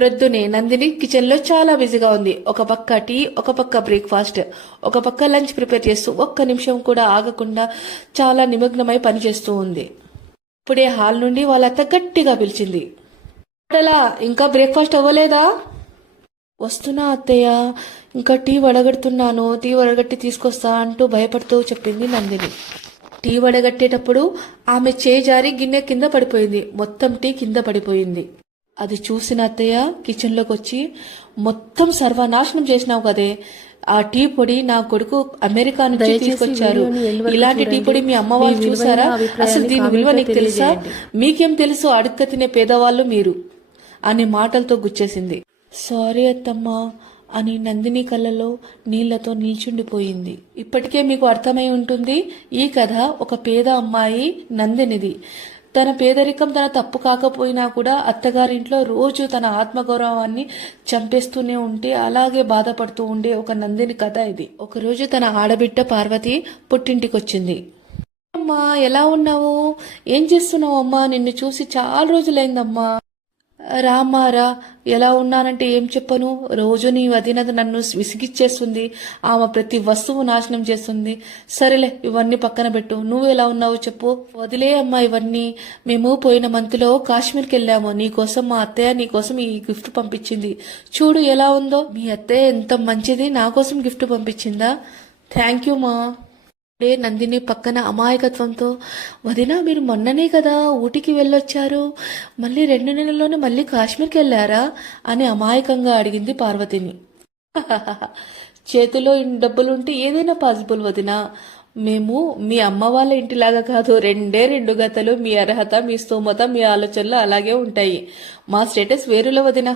ప్రొద్దునే Nandini kitchen లో చాలా బిజీగా ఉంది. ఒక పక్క టీ, ఒక పక్క బ్రేక్ఫాస్ట్, ఒక పక్క లంచ్ ప్రిపేర్ చేస్తూ ఒక్క నిమిషం కూడా ఆగకుండా చాలా నిమగ్నమై పనిచేస్తూ ఉంది. ఇప్పుడే హాల్ నుండి వాళ్ళ అత్త గట్టిగా పిలిచింది. "కోడలా, ఇంకా బ్రేక్ఫాస్ట్ అవ్వలేదా?" "వస్తున్నా అత్తయ్య, ఇంకా టీ వడగడుతున్నాను, టీ వడగట్టి తీసుకొస్తా" అంటూ భయపడుతూ చెప్పింది నందిని. టీ వడగట్టేటప్పుడు ఆమె చేయి జారి గిన్నె కింద పడిపోయింది. మొత్తం టీ కింద పడిపోయింది. అది చూసిన అత్తయ్య కిచెన్లోకి వచ్చి, "మొత్తం సర్వనాశనం చేసినావు కదే, ఆ టీ పొడి నా కొడుకు అమెరికా నుంచి తీసుకొచ్చారు. ఇలాంటి టీ పొడి మీ అమ్మ వాళ్ళు చూసారా? అసలు దీని విలువ నీకు తెలుసా? మీకేం తెలుసు, అడుక్క తినే పేదవాళ్ళు మీరు" అనే మాటలతో గుచ్చేసింది. "సారీ అత్తమ్మా" అని నందిని కళ్ళలో నీళ్లతో నిల్చుండిపోయింది. ఇప్పటికే మీకు అర్థమై ఉంటుంది, ఈ కథ ఒక పేద అమ్మాయి నందినిది. తన పేదరికం తన తప్పు కాకపోయినా కూడా అత్తగారింట్లో రోజు తన ఆత్మగౌరవాన్ని చంపేస్తూనే ఉంటే అలాగే బాధపడుతూ ఉండే ఒక నందిని కథ ఇది. ఒకరోజు తన ఆడబిడ్డ పార్వతి పుట్టింటికొచ్చింది. "అమ్మా, ఎలా ఉన్నావు? ఏం చేస్తున్నావు అమ్మా? నిన్ను చూసి చాలా రోజులైందమ్మా." "రామారా, ఎలా ఉన్నానంటే ఏం చెప్పను. రోజు నీ వదిన నన్ను విసిగిచ్చేస్తుంది. ఆమె ప్రతి వస్తువు నాశనం చేస్తుంది. సరేలే, ఇవన్నీ పక్కన పెట్టు. నువ్వు ఎలా ఉన్నావు చెప్పు." "వదిలే అమ్మా ఇవన్నీ. మేము పోయిన మంత్లో కాశ్మీర్కి వెళ్ళాము. నీకోసం మా అత్తయ్య నీకోసం ఈ గిఫ్ట్ పంపించింది. చూడు ఎలా ఉందో." "మీ అత్తయ్య ఎంత మంచిది, నా కోసం గిఫ్ట్ పంపించిందా? థ్యాంక్ యూ మా." నందిని పక్కన అమాయకత్వంతో, "వదినా, మీరు మొన్ననే కదా ఊటీకి వెళ్ళొచ్చారు, మళ్ళీ 2 నెలల్లోనే మళ్ళీ కాశ్మీర్కి వెళ్ళారా?" అని అమాయకంగా అడిగింది పార్వతిని. "చేతిలో ఇన్ని డబ్బులుంటే ఏదైనా పాసిబుల్ వదినా. మేము మీ అమ్మ వాళ్ళ ఇంటిలాగా కాదు. 2 గతలు. మీ అర్హత, మీ స్తోమత, మీ ఆలోచనలు అలాగే ఉంటాయి. మా స్టేటస్ వేరుల వదినా."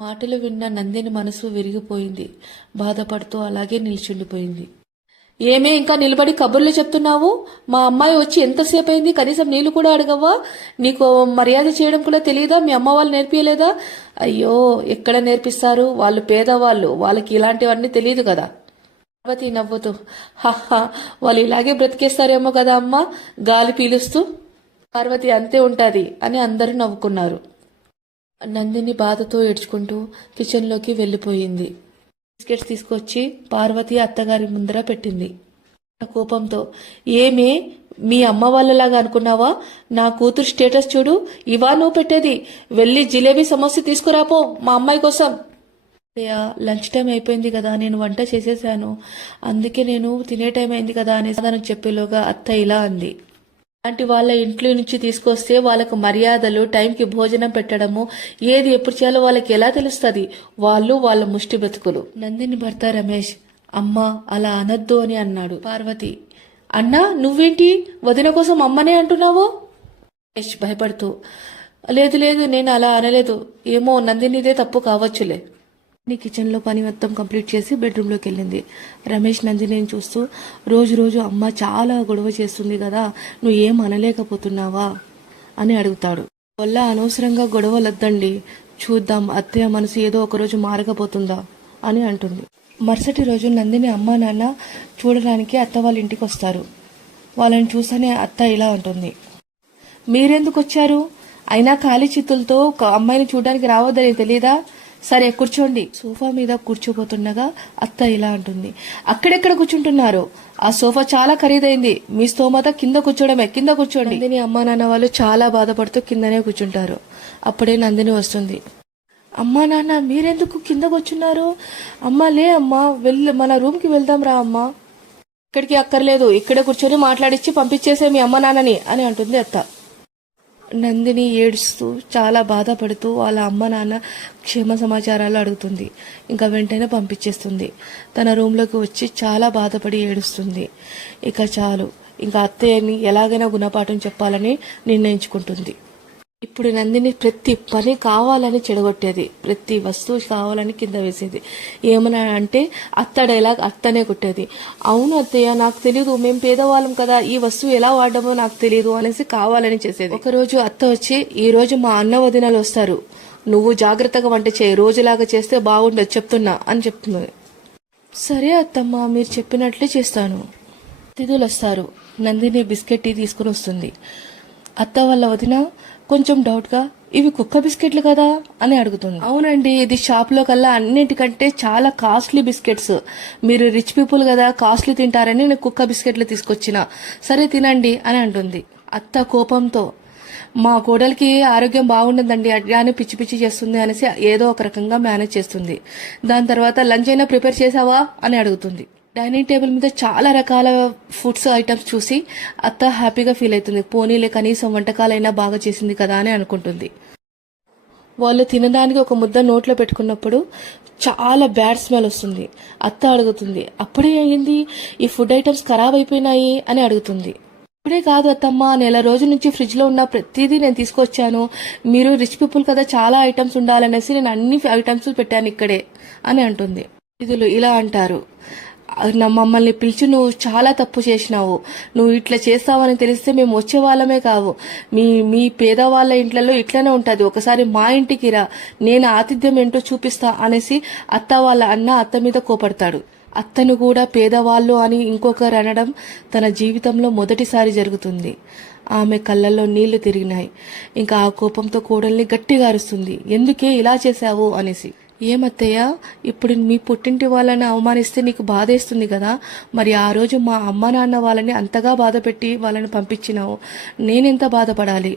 మాటలు విన్న నందిని మనసు విరిగిపోయింది. బాధపడుతూ అలాగే నిల్చుండిపోయింది. "ఏమే ఇంకా నిలబడి కబుర్లు చెప్తున్నావు? మా అమ్మాయి వచ్చి ఎంతసేపు అయింది? కనీసం నీళ్లు కూడా అడగవా? నీకు మర్యాద చేయడం కూడా తెలియదా? మీ అమ్మ వాళ్ళు నేర్పియలేదా?" "అయ్యో, ఎక్కడ నేర్పిస్తారు? వాళ్ళు పేదవాళ్ళు, వాళ్ళకి ఇలాంటివన్నీ తెలియదు కదా." పార్వతి నవ్వుతూ, "హహా, వాళ్ళు ఇలాగే బ్రతికేస్తారేమో కదా అమ్మా," గాలి పీలుస్తూ. "పార్వతి అంతే ఉంటాది" అని అందరూ నవ్వుకున్నారు. నందిని బాధతో ఏడ్చుకుంటూ కిచెన్లోకి వెళ్ళిపోయింది. బిస్కెట్స్ తీసుకొచ్చి పార్వతి అత్తగారి ముందర పెట్టింది. కోపంతో, "ఏమే, మీ అమ్మ వాళ్ళలాగా అనుకున్నావా? నా కూతురు స్టేటస్ చూడు. ఇవా నువ్వు పెట్టేది? వెళ్ళి జిలేబీ సమోసా తీసుకురాపో మా అమ్మాయి కోసం." "లంచ్ టైం అయిపోయింది కదా, నేను వంట చేసేసాను, అందుకే నేను తినే టైం అయింది కదా" అని సమాధానం చెప్పేలోగా అత్త ఇలా అంది. "అలాంటి వాళ్ళ ఇంట్లో నుంచి తీసుకొస్తే వాళ్ళకు మర్యాదలు, టైంకి భోజనం పెట్టడము, ఏది ఎప్పుడు చేయాలో వాళ్ళకి ఎలా తెలుస్తుంది? వాళ్ళు వాళ్ళ ముష్టి బతుకులు." నందిని భర్త రమేష్, "అమ్మా, అలా అనద్దు" అని అన్నాడు. పార్వతి, "అన్నా, నువ్వేంటి వదిన కోసం అమ్మనే అంటున్నావు?" రమేష్ భయపడుతూ, లేదు లేదు, నేను అలా అనలేదు. ఏమో, నందినిదే తప్పు కావచ్చులే." కిచెన్లో పని మొత్తం కంప్లీట్ చేసి బెడ్రూమ్లోకి వెళ్ళింది. రమేష్ నందినిని చూస్తూ, రోజు అమ్మ చాలా గొడవ చేస్తుంది కదా, నువ్వు ఏం అనలేకపోతున్నావా అని అడుగుతాడు. "వల్ల అనవసరంగా గొడవలొద్దండి, చూద్దాం అత్తయ్య మనసు ఏదో ఒకరోజు మారకపోతుందా" అని అంటుంది. మరుసటి రోజు నందిని అమ్మ నాన్న చూడడానికి అత్త వాళ్ళ ఇంటికి వస్తారు. వాళ్ళని చూసానే అత్త ఇలా ఉంటుంది, "మీరెందుకు వచ్చారు? అయినా ఖాళీ చిత్తులతో అమ్మాయిని చూడడానికి రావద్దని తెలియదా? సరే కూర్చోండి." సోఫా మీద కూర్చోబోతుండగా అత్త ఇలా అంటుంది, "అక్కడెక్కడ కూర్చుంటున్నారు? ఆ సోఫా చాలా ఖరీదైంది. మీ స్తోమత కింద కూర్చోడమే, కింద కూర్చోండి." నందిని అమ్మా నాన్న వాళ్ళు చాలా బాధపడుతూ కిందనే కూర్చుంటారు. అప్పుడే నందిని వస్తుంది. "అమ్మా నాన్న, మీరెందుకు కింద కూర్చున్నారు? అమ్మ లే అమ్మా, మన రూమ్కి వెళ్దాం రా అమ్మా." "ఇక్కడికి అక్కర్లేదు, ఇక్కడే కూర్చొని మాట్లాడిచ్చి పంపించేసే మీ అమ్మ నాన్నని" అని అంటుంది అత్త. నందిని ఏడుస్తూ చాలా బాధపడుతూ వాళ్ళ అమ్మ నాన్న క్షేమ సమాచారాలు అడుగుతుంది. ఇంకా వెంటనే పంపించేస్తుంది. తన రూమ్లోకి వచ్చి చాలా బాధపడి ఏడుస్తుంది. ఇక చాలు, ఇంకా అత్తయ్యని ఎలాగైనా గుణపాఠం చెప్పాలని నిర్ణయించుకుంటుంది. ఇప్పుడు నందిని ప్రతి పని కావాలని చెడగొట్టేది, ప్రతి వస్తువు కావాలని కింద వేసేది. ఏమన్నా అంటే అత్త డైలాగ్ అత్తనే కొట్టేది. "అవును అత్తయ్య, నాకు తెలీదు, మేము పేదవాళ్ళం కదా, ఈ వస్తువు ఎలా వాడమో నాకు తెలీదు" అనేసి కావాలని చేసేది. ఒకరోజు అత్త వచ్చి, "ఈ రోజు మా అన్న వదినలు వస్తారు, నువ్వు జాగ్రత్తగా వంట చేయి, రోజులాగా చేస్తే బాగుండదు చెప్తున్నా" అని చెప్తున్నది. "సరే అత్తమ్మ, మీరు చెప్పినట్లే చేస్తాను." అతిథులు వస్తారు. నందిని బిస్కెట్ టీ తీసుకుని వస్తుంది. అత్త వాళ్ళ వదిన కొంచెం డౌట్గా, ఇవి కుక్క బిస్కెట్లు కదా అని అడుగుతుంది. అవునండి, ఇది షాప్ లో కల్లా అన్నిటికంటే చాలా కాస్ట్లీ బిస్కెట్స్. మీరు రిచ్ పీపుల్ కదా, కాస్ట్లీ తింటారని నేను కుక్క బిస్కెట్లు తీసుకొచ్చిన. సరే తినండి అని అంటుంది. అత్త కోపంతో, మా కోడలికి ఆరోగ్యం బాగుండదండి, అట్లానే పిచ్చి పిచ్చి చేస్తుంది అనేసి ఏదో ఒక రకంగా మేనేజ్ చేస్తుంది. దాని తర్వాత లంచ్ అయినా ప్రిపేర్ చేసావా అని అడుగుతుంది. డైనింగ్ టేబుల్ మీద చాలా రకాల ఫుడ్స్ ఐటమ్స్ చూసి అత్త హ్యాపీగా ఫీల్ అవుతుంది. పోనీలే, కనీసం వంటకాలైనా బాగా చేసింది కదా అని అనుకుంటుంది. వాళ్ళు తినడానికి ఒక ముద్ద నోట్లో పెట్టుకున్నప్పుడు చాలా బ్యాడ్ స్మెల్ వస్తుంది. అత్త అడుగుతుంది, అప్పుడే అయ్యింది, ఈ ఫుడ్ ఐటమ్స్ ఖరాబ్ అయిపోయినాయి అని అడుగుతుంది. ఇప్పుడే కాదు అత్తమ్మ, నెల రోజుల నుంచి ఫ్రిడ్జ్ లో ఉన్న ప్రతిదీ నేను తీసుకొచ్చాను. మీరు రిచ్ పీపుల్ కదా, చాలా ఐటమ్స్ ఉండాలనేసి నేను అన్ని ఐటమ్స్ పెట్టాను ఇక్కడే అని అంటుంది. ఇదులు ఇలా అంటారు, మమ్మల్ని పిలిచి నువ్వు చాలా తప్పు చేసినావు, నువ్వు ఇట్లా చేస్తావని తెలిస్తే మేము వచ్చే వాళ్ళమే కావు. మీ పేదవాళ్ళ ఇంట్లలో ఇట్లనే ఉంటది, ఒకసారి మా ఇంటికి రా, నేను ఆతిథ్యం ఏంటో చూపిస్తా అనేసి అత్త వాళ్ళ అన్న అత్త మీద కోపడతాడు. అత్తను కూడా పేదవాళ్ళు అని ఇంకొకరు అనడం తన జీవితంలో మొదటిసారి జరుగుతుంది. ఆమె కళ్ళల్లో నీళ్లు తిరిగినాయి. ఇంకా ఆ కోపంతో కోడల్ని గట్టిగా అరుస్తుంది, ఎందుకే ఇలా చేశావు అనేసి. ఏమత్తయ్య, ఇప్పుడు మీ పుట్టింటి వాళ్ళని అవమానిస్తే నీకు బాధేస్తుంది కదా, మరి ఆ రోజు మా అమ్మ నాన్న వాళ్ళని అంతగా బాధ పెట్టి వాళ్ళని పంపించినావు, నేనెంత బాధపడాలి.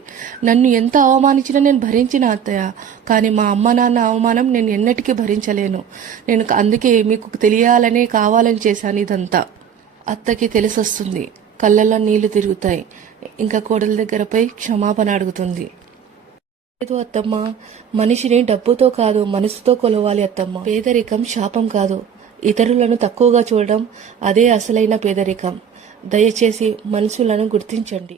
నన్ను ఎంత అవమానించినా నేను భరించిన అత్తయ్య, కానీ మా అమ్మ నాన్న అవమానం నేను ఎన్నటికీ భరించలేను. నేను అందుకే మీకు తెలియాలనే కావాలని చేశాను ఇదంతా. అత్తకి తెలిసొస్తుంది, కళ్ళల్లో నీళ్లు తిరుగుతాయి. ఇంకా కోడల దగ్గరపై క్షమాపణ అడుగుతుంది. లేదు అత్తమ్మ, మనిషిని డబ్బుతో కాదు మనసుతో కొలవాలి అత్తమ్మ. పేదరికం శాపం కాదు, ఇతరులను తక్కువగా చూడడం అదే అసలైన పేదరికం. దయచేసి మనుషులను గుర్తించండి.